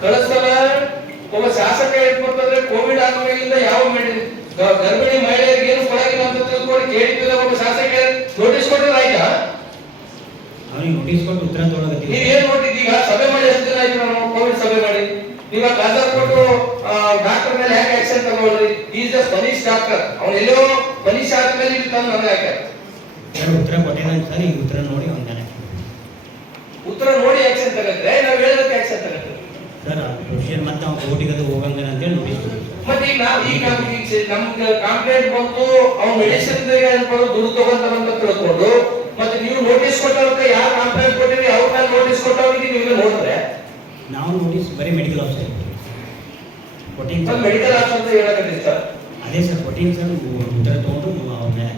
ಕಳೆದ ಸಲ ಒಬ್ಬ ಶಾಸಕ ಹೇಳ್ಕೊಡ್ತಂದ್ರೆ ಕೋವಿಡ್ ಆದ್ಮೇಲಿಂದ ಯಾವ ಗರ್ಭಿಣಿ ಮಹಿಳೆಯರಿಗೆ ಏನು ಕೊಡಾಗಿಲ್ಲ ಅಂತ ತಿಳ್ಕೊಂಡು ಕೇಳಿದ್ರು ಒಬ್ಬ ಶಾಸಕ ನೋಟಿಸ್ ಕೊಟ್ಟರೆ ಆಯ್ತಾ? ಅವನಿಗೆ ನೋಟಿಸ್ ಕೊಟ್ಟು ಉತ್ತರ ತೊಗೊಳಕತ್ತೀವಿ ನೀವ್ ಏನ್ ನೋಡಿದ್ ಈಗ ಸಭೆ ಮಾಡಿ ಎಷ್ಟು ದಿನ ಆಯ್ತು ನಾವು ಕೋವಿಡ್ ಸಭೆ ಮಾಡಿ? ನೀವು ಕಾಸರ್ ಕೊಟ್ಟು ಡಾಕ್ಟರ್ ಮೇಲೆ ಯಾಕೆ ಆಕ್ಷನ್ ತಗೊಳ್ರಿ ಈಸ್ ಮನೀಶ್ ಡಾಕ್ಟರ್ ಅವ್ನು ಎಲ್ಲೋ ಮನೀಶ್ ಆದ್ಮೇಲೆ ಇಲ್ಲಿ ತಂದು ನನಗೆ ಹಾಕ್ಯಾರ ಉತ್ತರ ಕೊಟ್ಟಿದ್ದಾನೆ ಸರ್ ಈಗ ಉತ್ತರ ನೋಡಿ ಅವ್ನು ಉತ್ತರ ನೋಡಿ ಆಕ್ಷನ್ ತಗತ್ರೆ ನಾವ್ ಹೇಳೋದಕ್ಕೆ ಆಕ್ಷನ್ ತಗತ್ರೆ ಸರ್ ಪ್ರೊಸೀಜರ್ ಮತ್ತೆ ಅವ್ನು ಕೋರ್ಟಿಗೆ ಅದು ಹೋಗಂಗಿಲ್ಲ ಅಂತೇಳಿ ಹೇಳಿ ಕೊಟ್ಟಿದ್ವಿ ಮತ್ತೆ ಈಗ ನಾವು ಈ ನಮ್ಗೆ ನಮ್ಗೆ ಕಂಪ್ಲೇಂಟ್ ಬಂತು ಅವ್ನು ಮೆಡಿಸಿನ್ ಅನ್ಕೊಂಡು ದುಡ್ಡು ತಗೊಂತಾರಂತ ತಿಳ್ಕೊಂಡು ಮತ್ತೆ ನೀವು ನೋಟಿಸ್ ಕೊಟ್ಟವ್ರಿಗೆ ಯಾರು ಕಾಂಪ್ಲೇಂಟ್ ಕೊಟ್ಟಿರಿ ಅವ್ರ ಮೇಲೆ ನೋಟಿಸ್ ಕೊಟ್ಟವ್ರಿಗೆ ನೀವು ನೋಡಿದ್ರೆ? ನಾವು ನೋಟಿಸ್ ಬರೀ ಮೆಡಿಕಲ್ ಆಫೀಸರ್ ಕೊಟ್ಟಿಂಗ್ ಸರ್ ಮೆಡಿಕಲ್ ಆಫ್ ಅಂತ ಹೇಳಕತ್ತೀವಿ ಸರ್. ಅದೇ ಸರ್ ಕೊಟ್ಟಿಂಗ್ ಸರ್ ಉತ್ತರ ತೊಗೊಂಡು ಅವ್ರ ಮೇಲೆ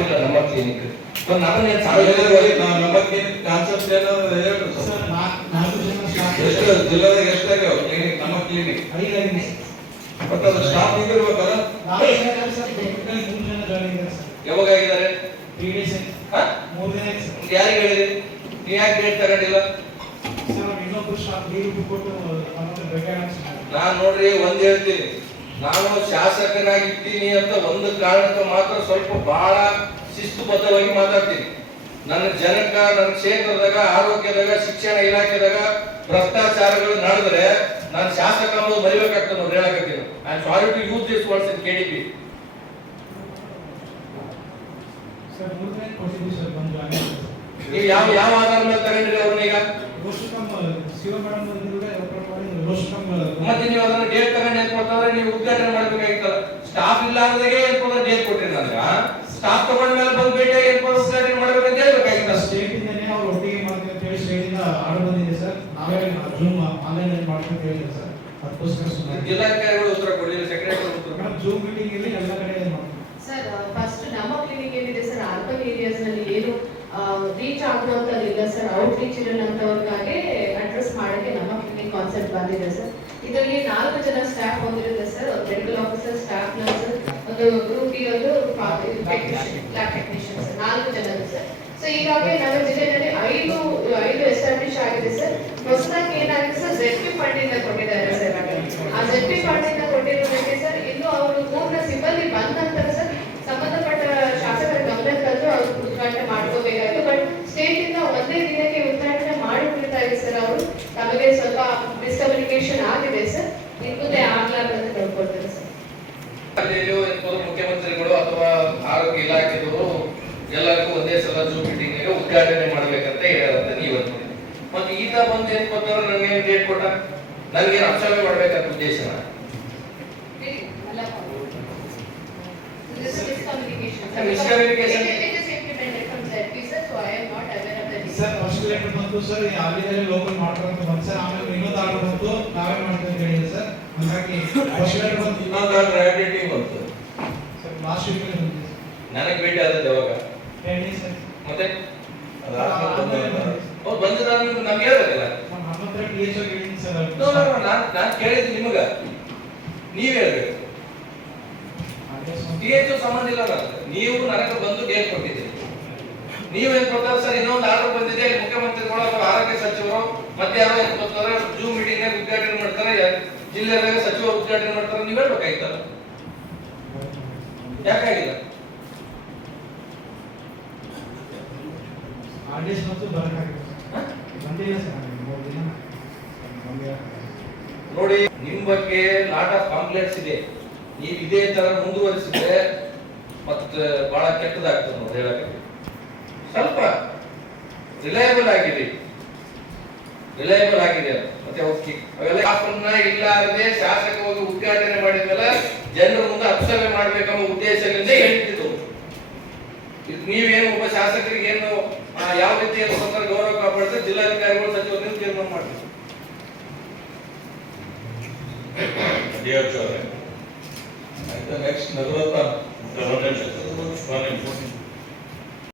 ಇಲ್ಲ ನಮ್ಮ ಕ್ಲಿನಿಕ್ ನಮ್ಮ ಕ್ಲಿನಿಕ್ ಕಾನ್ಸೆಪ್ಟ್ ಏನೋ ಹೇಳ್ರಿ ಸರ್. ಎಷ್ಟು ಜಿಲ್ಲೆದಾಗ ಎಷ್ಟಾಗ್ಯಾವ ಕ್ಲಿನಿಕ್ ನಮ್ಮ ಕ್ಲಿನಿಕ್ ಐದಾಗಿದೆ ಮತ್ತೆ ಅದು ಸ್ಟಾಫ್ ಇದಿರ್ಬೇಕಲ್ಲ ನಾಲ್ಕು ಜನ ಇದ್ದಾರೆ ಸರ್ ಟೆಕ್ನಿಕಲ್ ಮೂರು ಜನ ಜಾಯ್ನ್ ಆಗಿದ್ದಾರೆ ಸರ್. ಯಾವಾಗ ಆಗಿದ್ದಾರೆ ತ್ರೀ ಡೇಸ್ ಹಾ? ಮೂರು ದಿನ ಯಾರಿಗೆ ಹೇಳಿದ್ರಿ? ನೀ ಯಾಕೆ ಡೇಟ್ ತಗೊಂಡಿಲ್ಲ? ಸರ್ ಇನ್ನೊಬ್ರು ಸ್ಟಾಫ್ ಲೀವ್ ಕೊಟ್ಟು ನಾನ್ ನೋಡ್ರಿ ಒಂದ್ ಹೇಳ್ತೀನಿ. ನಾನು ಶಾಸಕನಾಗಿದ್ದೀನಿ ಅಂತ ಒಂದು ಕಾರಣಕ್ಕೆ ಮಾತ್ರ ಸ್ವಲ್ಪ ಬಹಳ ಶಿಸ್ತುಬದ್ಧವಾಗಿ ಮಾತಾಡ್ತೀನಿ. ನನ್ನ ಜನಕ ನನ್ನ ಕ್ಷೇತ್ರದಾಗ ಆರೋಗ್ಯದಾಗ ಶಿಕ್ಷಣ ಇಲಾಖೆದಾಗ ಭ್ರಷ್ಟಾಚಾರಗಳು ನಡೆದ್ರೆ ನಾನು ಶಾಸಕ ಅನ್ನೋದು ಮರಿಬೇಕಾಗ್ತದೆ ನೋಡಿ ಹೇಳಕತ್ತೀನಿ. I sorry to use this words in KDP ನೀವು ಯಾವ ಯಾವ ಆಧಾರ ಮೇಲೆ ತಗೊಂಡಿರಿ ಅವ್ರನ್ನ ಈಗ? ಮತ್ತೆ ನೀವು ಅದನ್ನ ಡೇಟ್ ತಗೊಂಡು ಏನ್ ನೀವು ಉದ್ಘಾಟನೆ ಮಾಡ್ಬೇಕಾಗಿತ್ತಲ್ಲ. ಸ್ಟಾಫ್ ಇಲ್ಲ ಅಂದಾಗೆ ಏನ್ ಕೊಡೋ ಡೇಟ್ ಕೊಟ್ಟಿರಿ ನನಗ ಸ್ಟಾಫ್ ತಗೊಂಡ್ಮೇಲೆ ಬಂದು ಭೇಟಿಯಾಗಿ ಏನ್ ಕೊಡೋ ಉದ್ಘಾಟನೆ ಮಾಡ್ಬೇಕಂತ ಹೇಳ್ಬೇಕಾಗಿತ್ತಲ್ಲ ಸ್ಟೇಟ್ ಇಂದನೇ ಅವ್ರು ಒಟ್ಟಿಗೆ ಮಾಡ್ತೀವಿ ಅಂತ ಹೇಳಿ ಸ್ಟೇಟ್ ಇಂದ ಆರ್ಡರ್ ಬಂದಿದೆ ಸರ್ ನಾವೇ ಜೂಮ್ ಮಾಡ್ಕೊಂಡು ಮಾಡ್ತೀವಿ ಸರ್? ಅದಕ್ಕೋಸ್ಕರ ಸುಮ್ಮನೆ ಜಿಲ್ಲಾಧಿಕಾರಿಗಳು ಉತ್ತರ ಕೊಡಲಿಲ್ಲ ಸೆಕ್ರೆಟರಿ ಉತ್ತರ ಜೂಮ್ ಮೀಟಿಂಗ್ ಇಲ್ಲಿ ಎಲ್ಲ ಕಡೆ ಮಾಡ್ತೀವಿ ಸರ್ ಫಸ್ಟ್ ನಮ್ಮ ಕ್ಲಿನಿಕ್ ಏನಿದೆ ಸರ್ ಅರ್ಬನ್ ಏರಿಯಾಸ್ನಲ್ಲಿ ಏನು ರೀಚ್ ಆಗುವಂತದ್ದಿಲ್ಲ ಸರ್. ಔಟ್ ರೀಚ್ ಇರೋಂಥವ್ರಿಗಾಗೆ ಅಡ್ರೆಸ್ ಮಾಡಕ್ಕೆ ನಮ್ಮ ಕ್ಲಿನಿಕ್ ಕಾನ್ಸೆಪ್ಟ್ ಬಂದಿದೆ ಸರ್. ಇದರಲ್ಲಿ ನಾಲ್ಕು ಜನ ಸ್ಟಾಫ್ ಹೊಂದಿರುತ್ತೆ ಸರ್. ಒಂದು ಮೆಡಿಕಲ್ ಆಫೀಸರ್ ಸ್ಟಾಫ್ ನರ್ಸ್ ಒಂದು ಗ್ರೂಪ್ ಡಿ ಒಂದು ಲ್ಯಾಬ್ ಟೆಕ್ನಿಷಿಯನ್ ಸರ್. ನಾಲ್ಕು ಜನ ಸರ್. ಸೊ ಈಗಾಗಲೇ ನಮ್ಮ ಜಿಲ್ಲೆಯಲ್ಲಿ ಐದು ಐದು ಎಸ್ಟಾಬ್ಲಿಷ್ ಆಗಿದೆ ಸರ್ ಹೊಸದಾಗಿ ಏನಾಗಿದೆ ಸರ್ ಜೆಡ್ ಪಿ ಫಂಡ್ ಇಂದ ಕೊಟ್ಟಿದ್ದಾರೆ ಸರ್ ಆ ಜೆಡ್ ಪಿ ಫಂಡ್ ಇಂದ ಕೊಟ್ಟಿರೋದಕ್ಕೆ ಸರ್ ಇನ್ನು ಅವರು ಪೂರ್ಣ ಸಿಬ್ಬಂದಿ ಬಂದ ನಂತರ ಸರ್ ಸಂಬಂಧಪಟ್ಟ ಶಾಸಕರ ಗಮನಕ್ಕೆ ತಂದು ಅವ್ರು ಉದ್ಘಾಟನೆ ಮಾಡ್ಕೋಬೇಕಾಗಿತ್ತು ಬಟ್ ಸ್ಟೇಟ್ ಇಂದ ಒಂದೇ ದಿನಕ್ಕೆ ಉದ್ಘಾಟನೆ ಮಾಡಿಬಿಡ್ತಾರೆ ಸರ್ ಅವರು ತಮಗೆ ಸ್ವಲ್ಪ ಮಿಸ್ಕಮ್ಯುನಿಕೇಶನ್ ಆಗಿದೆ ಸರ್ ಇನ್ನು ಮುಂದೆ ಆಗ್ಲಾರ್ದಂತೆ ನೋಡ್ಕೊಳ್ತಾರೆ ಸರ್ ಅಲ್ಲಿಯೋ ಇರ್ಬೋದು ಮುಖ್ಯಮಂತ್ರಿಗಳು ಅಥವಾ ಆರೋಗ್ಯ ಇಲಾಖೆದವರು ಎಲ್ಲರಿಗೂ ಒಂದೇ ಸಲ ಜೂಮ್ ಮೀಟಿಂಗ್ ಉದ್ಘಾಟನೆ ಮಾಡ್ಬೇಕಂತ ಹೇಳದಂತ ಇವತ್ತು. ಮತ್ತೆ ಈತ ಬಂದು ಏನ್ ಕೊಟ್ಟವ್ರು? ನನಗೆ ಡೇಟ್ ಕೊಟ್ಟ? ನನಗೆ ಅಬ್ಸರ್ವ್ ಮಾಡ್ಬೇಕಂತ ಉದ್ದೇಶ? ಸರ್ ಫಸ್ಟ್ ಲೆಟರ್ ಬಂತು ಸರ್ ಅಲ್ಲಿಂದಲೇ ಲೋಕಲ್ ಮಾಡ್ಕೊಂತ ಬಂತು ಸರ್ ಆಮೇಲೆ ಇನ್ನೊಂದು ಆರ್ಡರ್ ಬಂತು. ನಾವೇ ಮಾಡ್ತೀವಿ ಅಂತ ಹೇಳಿದೆ ಸರ್ ಹಾಗಾಗಿ ಫಸ್ಟ್ ಲೆಟರ್ ಬಂತು. ಇನ್ನೊಂದು ರ್ಯಾಬಿಲಿಟಿ ಬಂತು. ಸರ್ ಲಾಸ್ಟ್ ವೀಕ್ ನನಗೆ ಭೇಟಿ ಯಾವಾಗ ಹೇಳಿ ಸರ್ ಮತ್ತೆ ಅದಾದ್ಮೇಲೆ ಬಂದ- ಅವ್ರು ಬಂದಿದ್ದಾರೆ ನಮ್ಗೆ ಹೇಳ್ಬೇಕಲ್ಲ ನಮ್ಮ ಟಿ ಹೇಳಿದ್ದೀನಿ ಸರ್ ನಾನ್ ನಾನ್ ಕೇಳಿದ್ದು ನಿಮಗ. ನೀವ್ ಹೇಳ್ಬೇಕು. ಟಿಎಚ್ ಸಂಬಂಧ ಇಲ್ಲ. ನೀವು ನನಗೆ ಬಂದು ಡೇಟ್ ಕೊಟ್ಟಿದ್ದೀರಿ. ನೀವೇನ್ ಕೊಡ್ತಾರೆ ಸರ್? ಇನ್ನೊಂದು ಆರ್ಡರ್ ಬಂದಿದೆ. ಮುಖ್ಯಮಂತ್ರಿಗಳು ಅಥವಾ ಆರೋಗ್ಯ ಸಚಿವರು ಮತ್ತೆ ಯಾರೋ ಏನ್ ಕೊಡ್ತಾರೆ? ಜೂಮ್ ಮೀಟಿಂಗ್ ಉದ್ಘಾಟನೆ ಮಾಡ್ತಾರೆ. ಜಿಲ್ಲೆಗಳ ಸಚಿವ ಉದ್ಘಾಟನೆ ಮಾಡ್ತಾರೆ. ನೀವ್ ಹೇಳ್ಬೇಕಾಯ್ತಲ್ಲ ಯಾಕಾಗಿಲ್ಲ ಆದೇಶ ಮತ್ತು ಬರಕಾಗಿದೆ ಬಂದಿಲ್ಲ ಸರ್. ಮೂರು ದಿನ. ನೋಡಿ, ನಿಮ್ ಬಗ್ಗೆ ಲಾಟ್ ಆಫ್ ಕಾಂಪ್ಲೆಕ್ಸ್ ಇದೆ. ನೀವು ಇದೇ ತರ ಮುಂದುವರಿಸಿದ್ರೆ ಮತ್ತೆ ಬಹಳ ಕೆಟ್ಟದಾಗ್ತದೆ ನೋಡಿ ಹೇಳಕ್ಕೆ. ಸ್ವಲ್ಪ ರಿಲಯಬಲ್ ಆಗಿದೆ ರಿಲಯಬಲ್ ಆಗಿದೆ ಮತ್ತೆ ಓಕೆ ಅವೆಲ್ಲ ಶಾಸನ ಇಲ್ಲಾರದೆ ಶಾಸಕ ಹೋಗಿ ಉದ್ಘಾಟನೆ ಮಾಡಿದ್ಮೇಲೆ ಜನರ ಮುಂದೆ ಅಪ್ಸರ್ವೆ ಮಾಡ್ಬೇಕೆಂಬ ಉದ್ದೇಶದಿಂದ ಹೇಳ್ತಿದ್ದು. ಇದು ನೀವೇನು ಒಬ್ಬ ಶಾಸಕರಿಗೆ ಏನು ಯಾವ ರೀತಿ ಗೌರವ ಕಾಪಾಡಿದ್ರೆ ಜಿಲ್ಲಾಧಿಕಾರಿಗಳು ಸಚಿವರಿಂದ ತೀರ್ಮಾನ ಮಾಡ್ತಾರೆ DH ಅವರೇ. ಆಯ್ತು ನೆಕ್ಸ್ಟ್ ನಗರತ್ನ